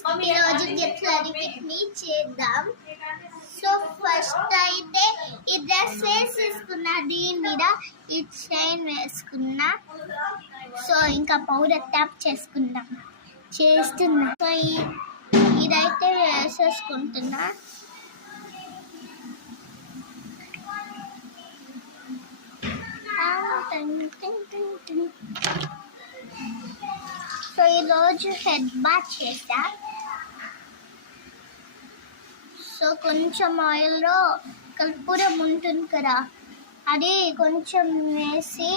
Friends, ఈరోజు gift సర్టిఫికేట్ని చేద్దాం. So first అయితే ఈ డ్రెస్ వేసుకున్నా, దీని మీద ఈ చైన్ వేసుకున్నా. సో ఇంకా పౌడర్ ట్యాప్ చేస్తున్నా. సో ఇదైతే వేసేసుకుంటున్నా. సో ఈరోజు హెడ్ బాత్ చేసా. సో కొంచెం ఆయిల్లో కర్పూరం ఉంటుంది కదా, అది కొంచెం వేసి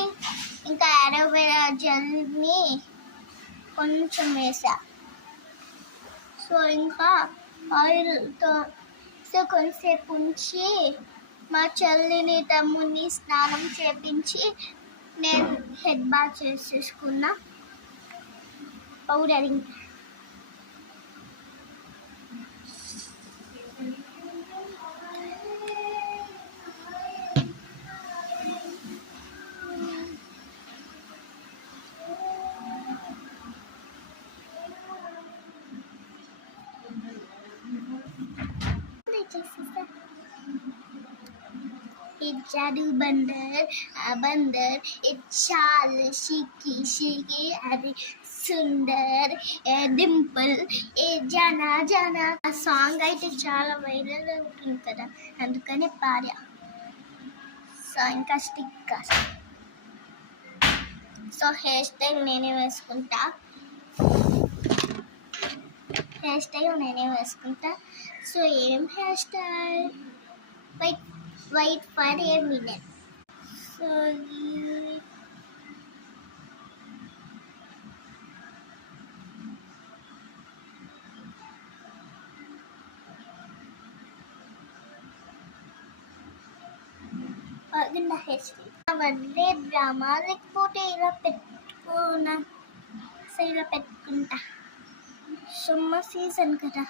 ఇంకా అలోవెరా జెల్ని కొంచెం వేసా. సో ఇంకా ఆయిల్తో సో కొంచెంసేపు ఉంచి మా చెల్లిని తమ్ముని స్నానం చేపించి నేను హెడ్ బాత్ చేసేసుకున్నా. పౌడరింగ్ जादू बंदर चाल शिकी अरे सुंदर डिंपल जाना आ సాంగ్ అయితే చాలా వైరల్ అవుతుంది కదా, అందుకనే పాడా. సో ఇంకా స్టిక్కర్స్. సో హెయిర్ స్టైల్ నేనే వేసుకుంటా. సో ఏం hair style? Wait for a minute. So the history. Avadle drama lekpote ila petkuna. So ila petkunta. Summer season kada.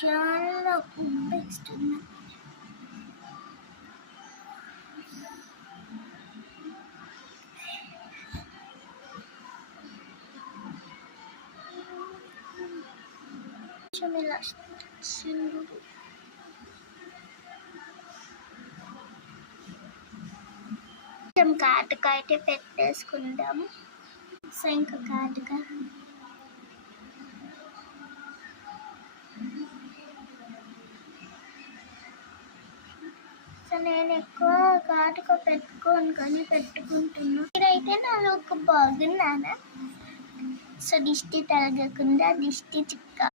Chala ubbestunnadi. కొంచెం కాటుక అయితే పెట్టేసుకుందాము. సో ఇంకా కాటుక సో నేను ఎక్కువ కాటుక పెట్టుకోను కానీ పెట్టుకుంటున్నా. ఇదైతే నా లుక్ బాగున్నానా? సో దిష్టి తరగకుండా దిష్టి చిక్క